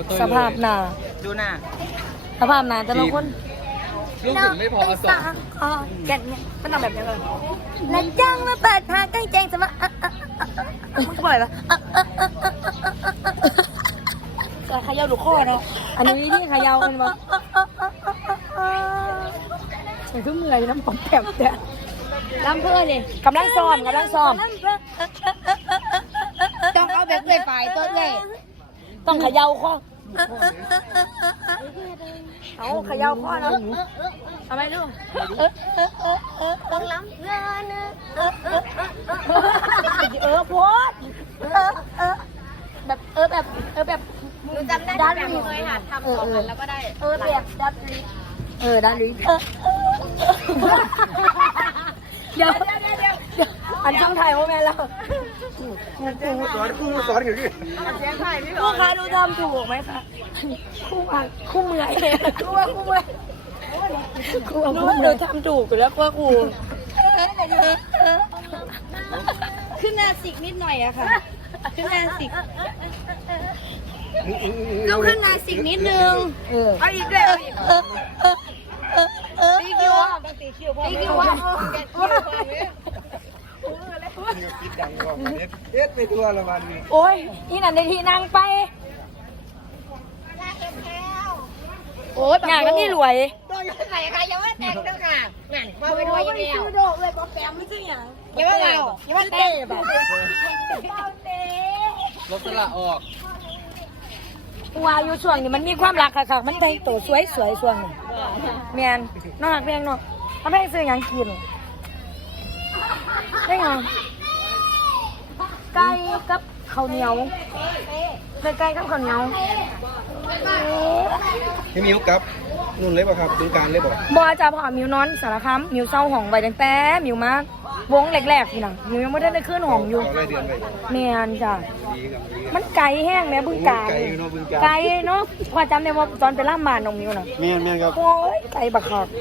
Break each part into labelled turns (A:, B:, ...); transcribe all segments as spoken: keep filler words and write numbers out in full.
A: สภาพหน้า
B: ดูหน้า
A: สภาพหน้าแต่ละคน
C: ลูกถึงไม่พอสอง
A: อ๋อแกนเนี่ยมันทำแบบนี้เลยหลังจ้างมาเปิดพาใกล้แจงจะมาอ่ะอ่ะอ่ะอ่ะมันก็ปล่อยปะอ่ะอ่ะอ่ะอ่ะอ่ะเขย่าลูกคอเนาะอันนี้ที่เขย่ามันบอกฉันก็เมื่อยน้ำปอมแปมแต่ลำเพื่อนนี่กำลังซ้อมกำลังซ้อมต้องเอาแบบเลยฝ่ายตัวเลยต้องเขย่าคอเอาเขย่าคอเนาะทำไมลูกต้องล้ำเพื่อนเออพอดแบบเออแบบเออแบบ
D: หนูจำได้แบบเคยหัดทำของมันแล้วก็ได้
A: เออแบบดับลิเออดับลิเดี๋ยวอันช่องไทยพ่อแม่เรา
C: สอนครูสอนอย่างนี้
A: ครูคะดูทำถูกไหมคะครูอ่ะครูเมื่อยครูว่าครูเมื่อยครูว่าครูเมื่อยทำถูกอยู่แล้วครูครูขึ้นหน้าสิกนิดหน่อยอะค่ะขึ้นหน้าสิกเราขึ้นหน้าสิกนิดนึงเออเอาอีกเลยตีคิวตีคิวตีคิวว่า
C: เอ็ดไปทัวร์ละวันนี้
A: โอ้ยที่นั่นในที่นั่งไปโอ้ยงานก็นี่รวย
D: โดนใส่ค่ะยังไม่แต่งด้วยค่ะงานมาไปด้วยยังไง
A: ชื่อโดกเลยปอแปมไม่ใช่อย่าง
D: ยังไม่เรายังไม่แต่งแบบ
C: รถสละออก
A: ว่าอยู่ช่วงนี้มันมีความรักค่ะมันแต่งตัวสวยสวยช่วงนี้เมียนนอกหักเพียงเนาะถ้าแม่ซื้อยังกินได้ไงไก่กับข้าวเหนียวเป็นไก่กับข้าวเหนียว
C: ให้มิวกับนุ่นเลยป่ะครับดูการเลยป่ะ
A: บอจ่าพ่อมิวนอนสารคามมิวเศร้าห้องไว้ตั้งแต่มิวมาวงแรกๆพี่น้องมิวยังไม่ได้ได้ขึ้นห้องอยู่
C: ต่อรายเดือนไป
A: เมียนจ้ะ
C: ดีครับดี
A: มันไก่แห้งแม่บึงกาฬ
C: ไก่เนาะบึงกาฬ
A: ไก่เนาะพอจำได้ว่าตอนไปล่ามบ้านน้องมิวน่ะ
C: เมียนเมียนครับ
A: โอ้ยไก่บักขอบ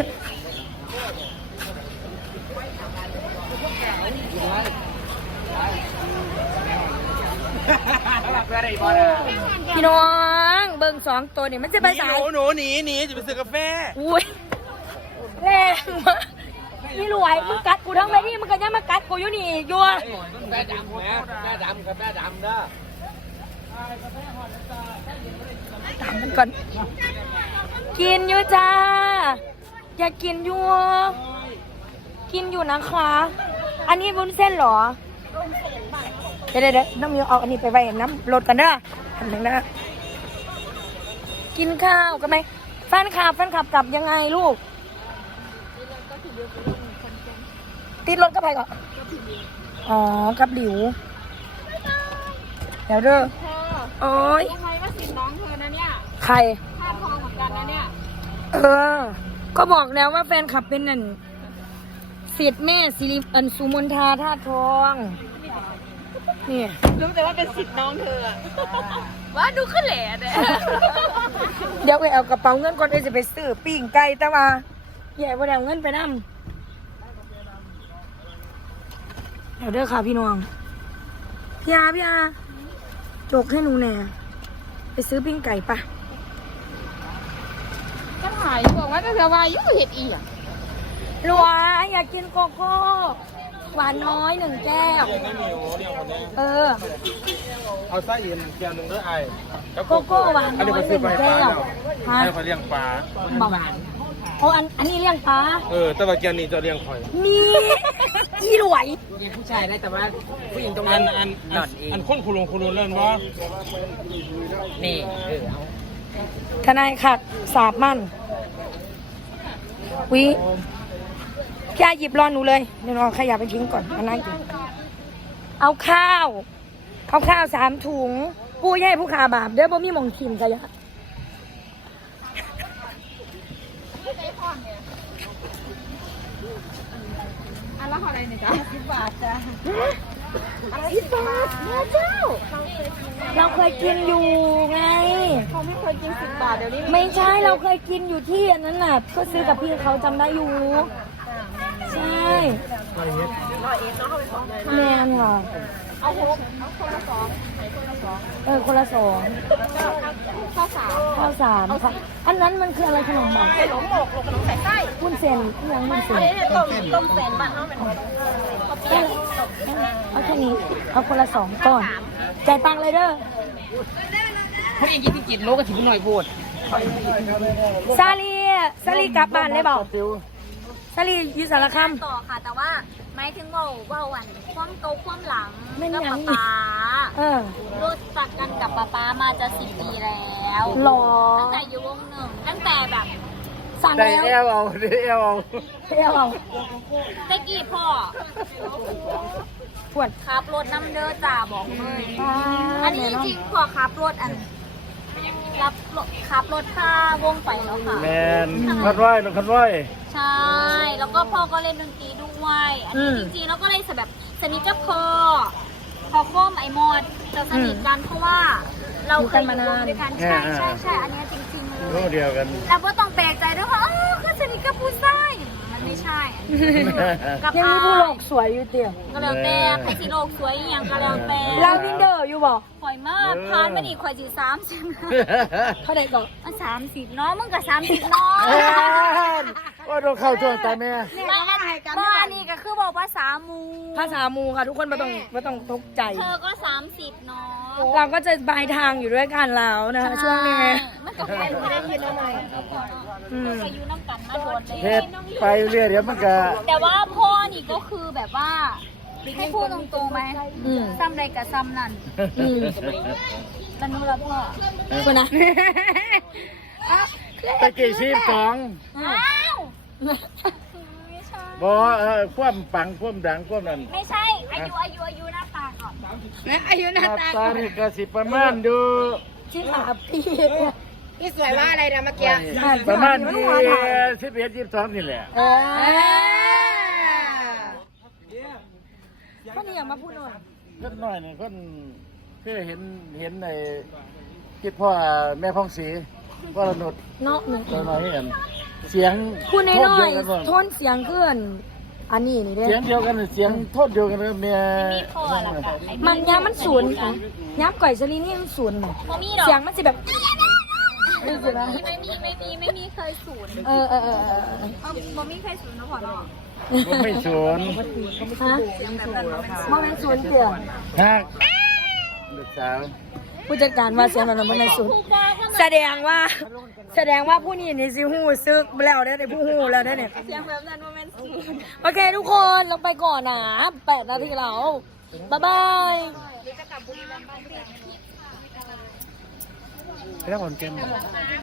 A: พี่น้องเบิ่งสองตัวนี่มันจะไปสาย
C: หนูหนูหนีหนีจะไปซื้อกาแฟ
A: อุ้ยแรงมากนี่รวยมึงกัดกูทั้งไปที่มึงก็ยังมากัดกูอยู่นี่ยัว
C: แม่ดำแม่แม่ดำกับแม่ดำเด้อ
A: ตามมันก่อนกินอยู่จ้าอยากกินอยู่กินอยู่นะคะ อันนี้วุ้นเส้นเหรอเดี๋ยวเดี๋ยวน้องมิวเอาอันนี้ไปไว้น้ำรถกันเด้อทำหนึ่งนะกินข้าวกันไหมแฟนคลับแฟนคลับกลับยังไงลูกติดรถก็ไปก่อนอ๋อกับหลิวเดี๋ยวเด้อโอ้ย
D: ทำไมว่าสิน้องเธอนะเนี่ย
A: ใคร
D: ท่าทองเหมือนกันนะเนี่ย
A: เออ ก็บอกแล้วว่าแฟนคลับเป็นนั่นศิษย์แม่สิริอันสุมนทาท่าทองนี่
D: รู้แต่ว่าเป็นสิทธิ์น้องเธอว่าดูขึ้นแหล่เนี่ย
A: เดี๋ยวไปเอากระเป๋าเงินก่อนเดี๋ยวจะไปซื้อปิ้งไก่แต่ว่าใหญ่พอเดี๋ยวเงินไปนั่เดี๋ยวเด้อค่ะพี่น้องพี่อาพี่อาจกให้หนูแหน่ไปซื้อปิ้งไก่ปะ
D: ก็ถ่ายบอกว่าก็จะวายุ่งเห็ดอีอ่ะ
A: รัวอยากกินโกโก้หวานน้อยหนึ่งแก้วเออ
C: เอาไส้เย็นแก้วหนึ่งด้วยไอ้
A: โกโก้หวานน้อยหนึ่งแก้วฮะ
C: ให้เขาเลี้ยงปลา
A: เบาหวานโอ้อันอันนี้เลี้ยงปลา
C: เออแต่ว่าแกนี่จะเลี้ยงหอย
A: นี่อีรวย
B: มีผู้ชายได้แต่ว่าผู้หญิงตรง
C: อั
B: นั้น น
C: อัน
B: หลอดเอง
C: อันคนคุลุงคุลุงเล่นว่า
B: นี่เออเอา
A: ทนายขัดสาบมั่นวิพี่อาหยิบรอหนูเลยเดี๋ยวเราขยับไปทิ้งก่อนมานั่งกินเอาข้าวเอาข้าวสามถุงผู้ใหญ่ผู้ขาบาปเด้อบ่มีหมองทิมขยะ
D: อันละเท่าไรเนี่ยจ๊ะสิบบาทจ้ะ
A: สิบบาทแม่เจ้า เราเคยกินอยู่ไง
D: เขาไม่เคยกินสิบบาทเดี๋ยวนี้
A: ไม่ใช่เราเคยกินอยู่ที่อันนั้นน่ะก็ซื้อกับพี่เขาจำได้อยู่ใช่แม่ค่ะ
D: เอาหกเอาคนละสองไหนคนละสอง
A: เออคนละสองข้าวสารค่ะ อันนั้นมันคืออะไรขนมหมอก
D: ขนมหมกขนมใส่ไส้
A: วุ้นเส้นที่ยังวุ้นเส้น
D: อันนี้ต้มต้มเส้นบ้านเขาเป็นข้าวเปียก
A: เอาแค่นี้เอาคนละสองก้อนจ่ายตังค์เลยเด้อ
B: ผู้หญิงกินที่กินโลก็ถึงหน่อยพูด
A: ซาลีซาลีกลับบ้านเลยบอกซาลีอยู่สารคาม
E: ต่อค่ะ แต่ว่าหมายถึงเว่าเว่าวันคว่ำโตะคว่ำหลัง
A: ไม่
E: กับ
A: ยั
E: ป๊าง ป๊า
A: เออ
E: รู้จักกันกับป๊าป๊ามาจะสิบปีแล้ว
A: หรอ
E: ตั้งแต่อยู่วงหนึ่งตั้งแต่แบบ
A: สั่ง
C: ได้
A: แล้ว
C: เอวเอาได้เอวเอา
A: เที่ยวเอา
E: ตะกี้พ่อ
A: ปวด
E: ขับรถน้ำเด้อจ่าบอกเลย
A: ป้า
E: อันนี้จริงๆพ่อขับรถอัน รับรถขับรถค่าวงไปแล้วค่ะ
C: แมนคันไหวหรือคันไหว
E: ใช่ แล้วก็พ่อก็เล่นดนตรีด้วยอันนี้จริงๆแล้วก็เลยแบบสนิทกับพ่อพอพ่อมไอมอดจะสนิทกันเพราะว่า เราเคยอยู่วงด้วยกันใช่ใช่ใช่อันนี้จริงๆเล
C: รู้
E: ย
C: เดียวกัน
E: แต่ว่าต้องแปลกใจด้วยว่าเออก็สนิทกับผู้ชายมันไม่ใช่ กับ
A: ยัง
E: อา
A: มีผู้โลกสวยอยู่เตี่ยว
E: ก็แล้วแต่ใครสิโลกสวยอหย่างก็แล้วแต่
A: ลาวินเดอร์อยู่บอก
E: ข่อยมากพานมานี่ข่อยสิสามสิบ
A: เขาได้ก่อน
E: สามสิบเนาะมึงก็สามสิบเนาะ
C: ว่าต้องเข้าช่วงตาแม่
E: มาบ้านนี่ก็คือบอกภาษามู
A: ภาษามูค่ะ ทุกคนไม่ต้องไม่ต้องตกใจ
E: เธอก็สามสิบเนาะ
A: เราก็จะบายทางอยู่ด้วยกันแล้วนะคะช่วงนี้
E: มันก็ไปไม่ได้ยินอะไรไปอยู่น้ำกันมาโดนเล
C: เฮ็
E: ย
C: ดไปเรื่อยเดี๋ยวมันก็
E: แต่ว่าพ่อนี่ก็คือแบบว่าให้พูดตรงๆไหม
A: อืม
E: ซ้ำใดกับซ้ำนั่น
A: อืม
E: ตนุละพ่อ
A: คนนะ
C: ตะกี้ซีมสอง
E: อ้าวไม่ใช่
C: บอเออคว่ำปังคว่ำดังคว่ำนั่น
E: ไม่ใช่อายุอายุอายุหน้าตาก่อน
A: อายุ
C: ห
A: นา
C: น้า
A: ตา
C: ตานี่ก็สิประมาณดู
A: ที่ขาพี่
D: พี่สวยว่าอะไรนะเมื่อกี้
C: ประมาณที่สิบเอ็ดยี่สิบสองนี่แหละ
A: เออคนนี้อยากมาพูดหน่อย
C: คนน้อยนี่คนคือเห็นเห็นในคิดพ่อแม่พองศรีว่าระนุด
A: เนาะหนึ่ง
C: ตัวน้อยเห็นเสียง
A: พูดน้อย
C: โทษเดีวกัน
A: ๆโทนเสียงขึ้นอันนี้นี่เด้
C: เสียงเดียวกันเสียงโทษเดียวกันกับเมีย
E: มีพ่อละค่ะไอ้
A: มันย้ำมันศูนย์ค่ะย้ำก่อยสลีนี่มันศูนย์น่ะ
E: พ่อมีดอก
A: เสียงมันจะแบบนี่สินะ
E: ไม่มีไม่มีไม่มีเคยศูนย์
A: เออเออเออเออ
E: พ่อมีเคยศูนย์นะพ่อเนาะ
C: ผมไม่สน
A: ฮะมันเป็นศูนย์เดียว
C: ฮักลูกสาว
A: ผู้จัดการว่าเสียงมันมันเป็นศูนย์แสดงว่า แสดงว่าผู้นี้นี่สิหูซึกแล้วได้ในผู้หูแล้วได้เนี่ย
E: เสียงแบบนั้นว่าแม่นศูนย์
A: โอเคทุกคนเราไปก่อนนะแปดนาทีแล้ว บ๊ายบาย
C: แล้วคนเก่ง